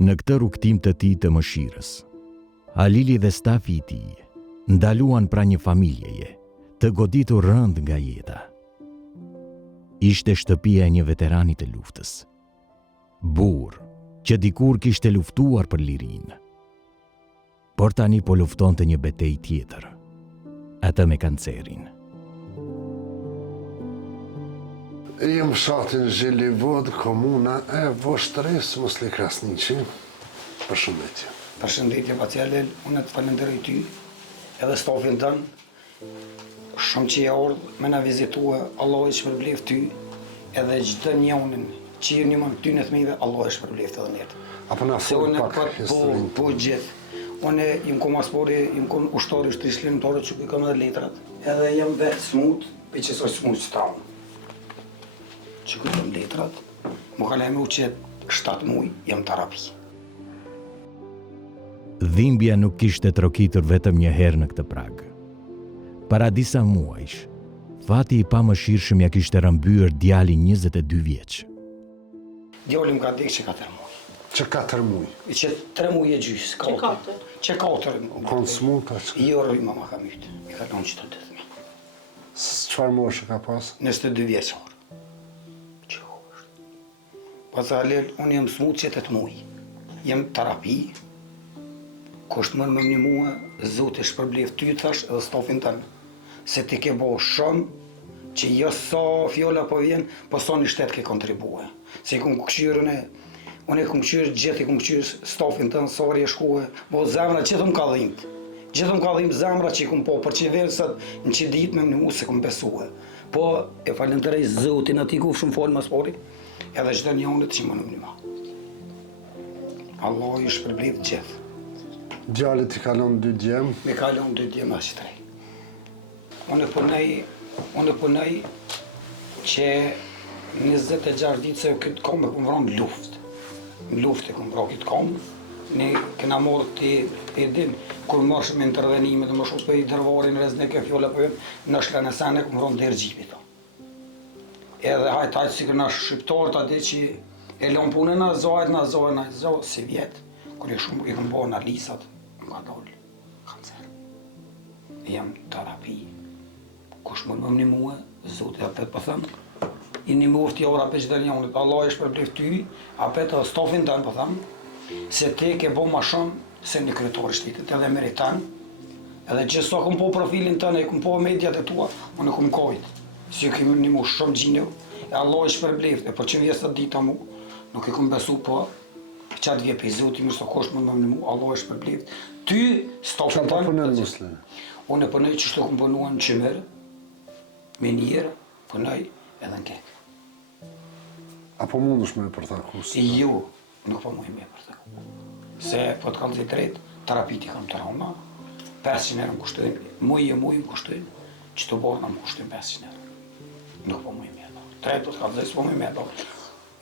Në këtë rrugtim të tij të mëshirës, Halili dhe stafi i tij ndaluan pra një familjeje të goditur rënd nga jeta. Ishte shtëpia e një veterani të luftës, burr që dikur kishte luftuar për lirinë, por tani po luftonte një betejë tjetër, atë me kancerin. Jem fshatin Zhelivod, komuna e Voshtrës, Musli Krasniqi. Përshëndetje. Përshëndetje Pacialel, unë të falenderoj ty, edhe stafin tënë, shumë që e ardhë me na vizitua, Allah i shpërbleft ty, edhe gjithë njonin që ju një mënë ty në thmive, Allah i shpërbleft edhe njerë. Apo na fol pak historinë. Po gjithë. Unë jem kom aspori, jem kom ushtari shtrislimtore që kam edhe letrat. Edhe jem vetë smut, pe që soj smut që tamë. Që kam letrat, më kalem u që 7 muj, jem terapi. Dhimbja nuk kishte trokitur vetëm një herë në këtë prag. Para disa muajsh, fati i pamëshirshëm ja kishte rëmbyer djalin 22 vjeç. Djalim ka dek që 4 muaj. Që 4 muj? Që 3 muaj e gjysë, që 4. Konë smuta që? Jo, roj mama ka mytë, i ka lonë që të 8. Çfarë moshë ka pas? 22 vjeçor. Që është? Pas Halil, unë jem smut që 8 muaj. Jem terapi, kusht më një mua, Zotë e shpërbleft ty thash edhe stafin tënë, se ti ke bo shumë, që jo sa fjolla po vjen, po sa një shtetë ke kontribue. Se i kumë këqyrën unë e kumë këqyrë gjithë, i kumë këqyrë stafin tënë, sari e shkuhe, bo zemra gjithë më ka dhimt. Gjithë më ka dhimt zemra që i kumë po, për që i verësat në që ditë me më se kumë besuhe. Po e falenderoj Zotin ati ku shumë folë mas pori, edhe gjithë njonët që më në mënima. Allah i shpërbleft gjithë. Djalit i kalon 2 djemë? Me kalon 2 djemë as 3. Unë punoj që 26 ditë se këtë kom e këmë vranë në luft. Në luft e këmë vranë këtë kom. Ne këna morë të edin, kur mërshë me intervenime dhe më shumë për i dërvarin reznek e fjolla për në shlën e sene këmë vranë dherë gjipit. Edhe hajtë si këna shqiptarët ati që e lon punën a zojt, si vjetë. Kur e shumë i këmë bo analisat, nga dollë, kancer. Jam terapi. Kush më një muë, Zotë apet për thëmë, i një muë të jora për gjithë njonët, Allah e shpërbleft ty, apet edhe stafin tënë për thëmë, se te ke bo ma shumë se një kryetori shtetit, edhe meritan, edhe që sa këm po profilin tënë, e këm po mediat e tua, unë e këm kojtë, si ju kemë një muë shumë gjinëv, e Allah e shpërbleft, e për që vjesë të dita mu, nuk e këm besu po, qatë vje për i Zotë, mirë së kosh më në mu, Allah e shpërbleft. Ty, stafin tënë... Qa përpunën musle? Unë e përnoj që shto këmë përnuan në qëmërë, me njerë, përnoj edhe në kekë. Apo mundush me e përtakus? Jo, nuk po mujë me e përtakus. Se, po të kalë zi drejtë, terapiti kam të rona, 500 euro më kushtojnë, mujë më kushtojnë, që të borë në më kushtojnë 500 euro. Nuk po mujë me e do. Drejtë po të kalë zi, s'po mujë me e do.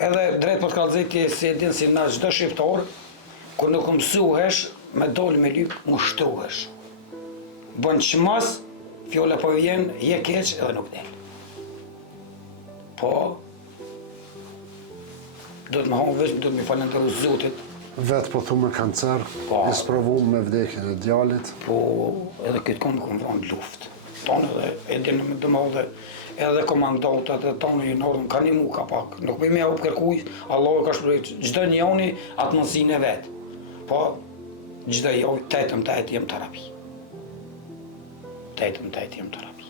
Edhe drejt po të kalëziti si e din si na çdo shqiptar, kur nuk mësuhesh, me dollë me lyp, më shtrohesh. Bën çmas, fjolla po vjen, je keq edhe nuk del. Po, do të më hanë veç, do të më falenderu Zotit. Vetë po thu me kancer, i sprovum me vdekjen e djalit. Po, edhe këtë kom vranë luftë. Tonë edhe e dinë me dëmë edhe komandantët e tonë i nordën, ka një mu ka pak. Nuk për me u kërkuj, Allah e ka shpërrejt, gjithë njoni atë mësinë e vetë. Po, gjithë jo, 8 jem terapi. 8 jem terapi.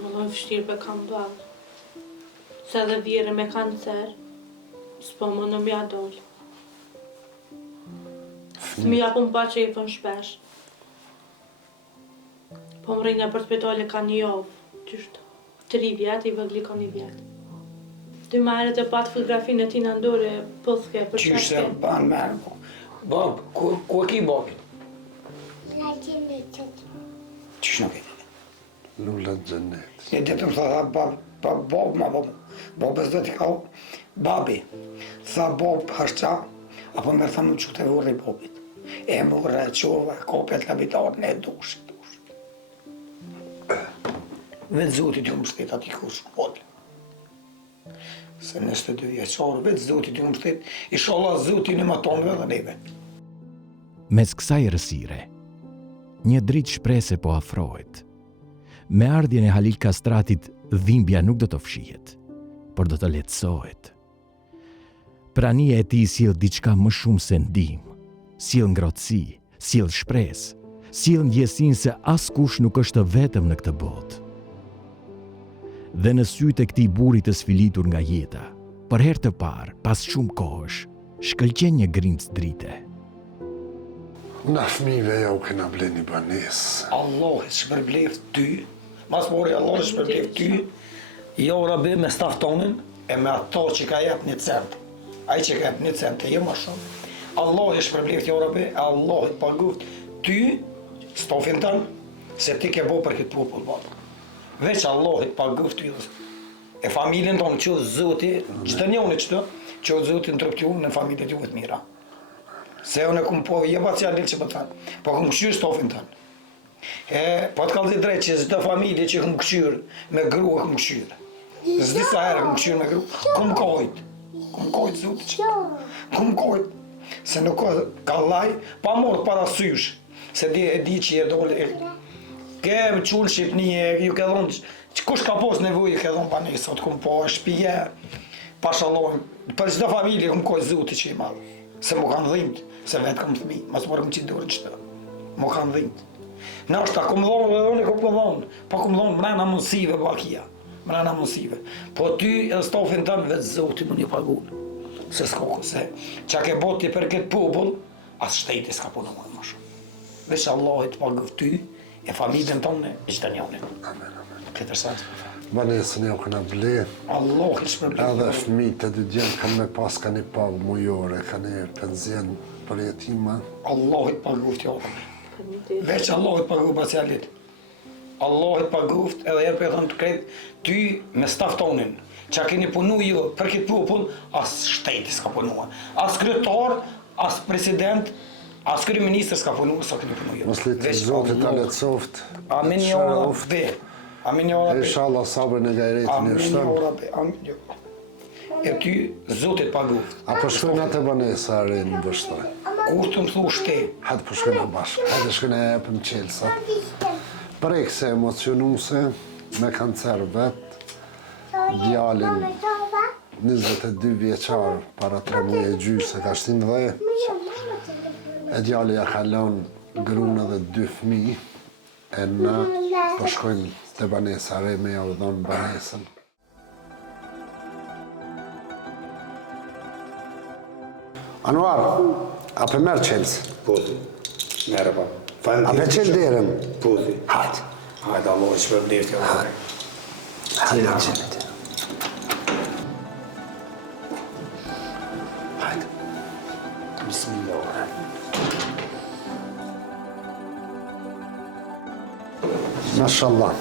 Më dojnë fështirë për kam bëllë. Se dhe vire me kancer, s'po më në mja dollë. S'mi japun pa që i fën shpesh. Po më rinja për spitale ka një javë, qështë 3 vjetë, i vëgli ka 1 vjetë. 2 marët e patë fotografinë e ti në ndore, pëthke, për qështë. Qështë e banë merë, Bab, ku e ki babin? La gjenetit. Qështë nuk e ti? Lula gjenet. E ditë më tha, babës dhe t'i ka, babi, tha bab hashqa, apo mërë tha më që të vërri babit. E më rëqova, kopjet labitarën e dushit. Vetë Zotit ju më shtetë ati kush, odë. Se 22 vjeçar, vetë Zoti të mbështet, inshallah Zoti në më tonë edhe neve. Mes kësaj errësire, një dritë shprese po afrohet. Me ardhjen e Halil Kastratit, dhimbja nuk do të fshihet, por do të lehtësohet. Prania e tij sjell diçka më shumë se ndihmë, sjell ngrohtësi, sjell shpresë, sjell ndjesinë se askush nuk është vetëm në këtë botë. Dhe në sytë e këtij burri të sfilitur nga jeta, për herë të parë, pas shumë kohësh, shkëlqen një grimcë drite. Na fëmijëve ja u kena ble një banesë. Allah e shpërbleft ty, mas mori Allah e shpërbleft ty, jo rabi me staftonin e me ato që ka jep një cent. Ai që ka jep një cent e jo më shumë. Allah e shpërbleft jo rabi, Allah e paguft ty, stofin tënë, se ti ke bo për këtë popull batë. Veç Allah e paguft ty, e familjen tonë që Zoti, gjithë njënë qëtë, që Zoti në trupë në familjet ju të mira. Se unë e kumë po, je pa cjallit që për thënë, po kumë këshyrë stofin tënë. Po të kalë të drejtë që zdo familje që kumë këshyrë, me grua kumë këshyrë. Zdi sa herë kumë këshyrë me grua, kumë kojtë zotë që. Kumë kojtë, se nuk ka laj, pa morë parasysh, se di që je dole. Ke qullë Shqipnije, ju ke dhonë, që kush ka posë nevojë, ke dhonë banesot, kumë po, shpije, pashalojnë, për zdo familje kumë kojtë zotë që i madhë. Se mu kanë dhimbë, se vetë kam fëmi, mas morë më qitë dorë qëtë, mu kanë dhimbë. Në është ta kumë dhonë dhe dhoni kumë dhonë, po kumë dhonë mrena mësive bakia, mrena mësive. Po ty e stofin tënë vetë Zoti më një pagunë, se s'ko se që ke boti për këtë popull, as shteti s'ka punu më shumë. Veç Allah e të paguft ty, e familjen tonë, e gjithë njone. Amen, amen. Këtë rësatë. Banesën ja u kena ble. Allah e shpërbleft. Edhe fëmijët e dy djenë kanë me pas ka një pagë mujore, ka një penzien për jetima. Allah e të paguft jo. Veç Allah e të paguft bacialit. Allah e të paguft edhe e për thënë të kretë ty me staftonin. Që keni punu jo për këtë popull, as shteti s'ka punua. As kryetar, as president, as kryeministër s'ka punua, sa keni punu jo. Moslit Zotit ta letësoft. Amin jo rabbi. Amin jo rabbi. Inshallah sabër në gajretin e Amin shtëm. jo rabbi. Amin jo. E ty Zotit paguft. Apo shkojnë atë banesa e rinë në vështaj. Kur të më thu shte. Hajde po shkojnë bashkë, hajde shkojnë e epëm qelsa. Prekse emocionuse, me kancer vetë, djalin 22 vjeçar, para 3 muaj e gjysë, se ka 17, e djali ja ka lënë grunë dhe 2 fëmijë, e na po shkojnë te banesa re me ja u dhonë banesën. Anuar, a për merë qelës? Puti. Merhaba. A për qelë derën? Puti. Hajde. Hajde Allah e shpërbleft jo rabbi. Hajde qelët. Hajde. Bismillah. Mashallah.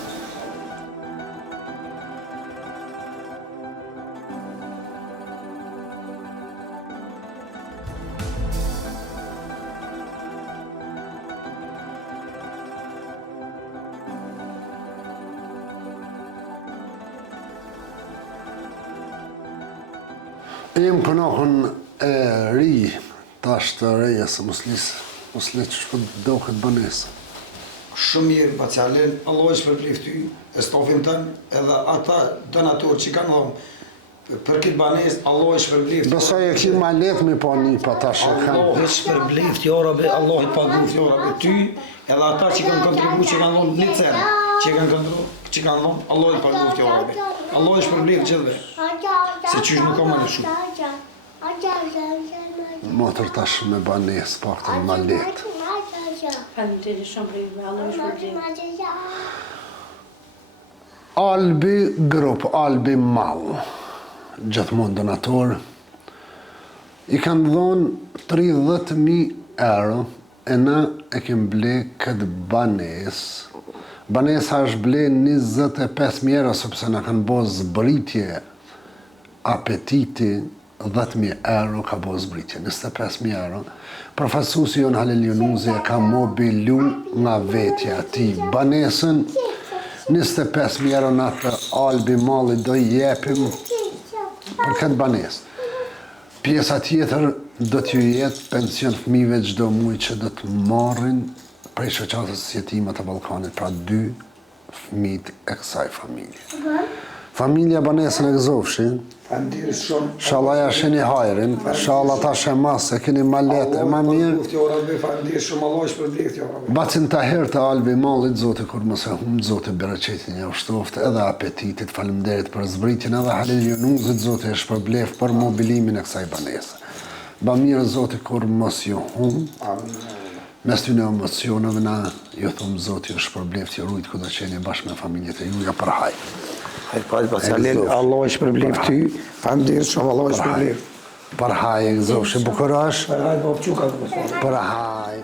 Jem kënaqën e ri, tash të reja se mosle që shpët do këtë banesë. Shumë mirë, bacialin, Allah e shpërbleft ty, e stofin tënë, edhe ata donatorë që kanë dhonë, për këtë banesë, Allah e shpërbleft. Besoj e ki ma letë me pa një pa ta që kanë. Allah e shpërbleft, jo rabbi, Allah e paguft, jo rabbi, ty, edhe ata që kanë kontribu, që kanë dhonë një cent, që kanë kontribu, që kanë dhonë, Allah e paguft, jo rabbi. Allah e shpërbleft gjithve, se qysh nuk ka ma në shumë. Motër tash me banesë, pak të ma letë. Faleminderit shumë për juve, Allah ju shpërblet. Albi Grup, Albi Mall, gjithmonë donator, i kanë dhonë 30.000 euro e na e kemë ble këtë banesë. Banesa është ble 25.000 euro, sepse na kanë bo zbritje apetiti, 10.000 euro ka bo zbritje, 25.000 euro. Profesusi jonë Halil Junuzi e ka mobilu nga vetja ati banesën, 25.000 euro në atë Albi Malli do jepim për këtë banesë. Pjesa tjetër do t'ju jetë pension fëmijëve çdo muaj që do të marrin prej shoqatës së jetimëve të Ballkanit, pra 2 fëmijët e kësaj familje. Familja banesën e gëzofshin, Faleminderit shumë. inshallah ja sheni hajrin, inshallah ta shemas e keni ma letë e ma mirë. Faleminderit shumë, Allah i shpërblet, ja Rabbi. Bacin të herë të albi mallit, Zotë kur mos e humbë, Zotë bereqetin ja ushtoft, edhe apetitit, faleminderit për zbritjen, edhe Halil Junuzit, Zotë e shpërblef për mobilimin e kësaj banese. Ba mirë, Zotë kur mos ju humbë, mes ty në emocioneve na ju thumë Zotë ju shpërblef, ju rujtë ku do qeni bashkë me familjet e juja për haj. Allah i shpërblef ty, faleminderit shumë, Allah i shpërblef. Për haj, gëzofshi bukurash, Për hajt babçuka. për haj.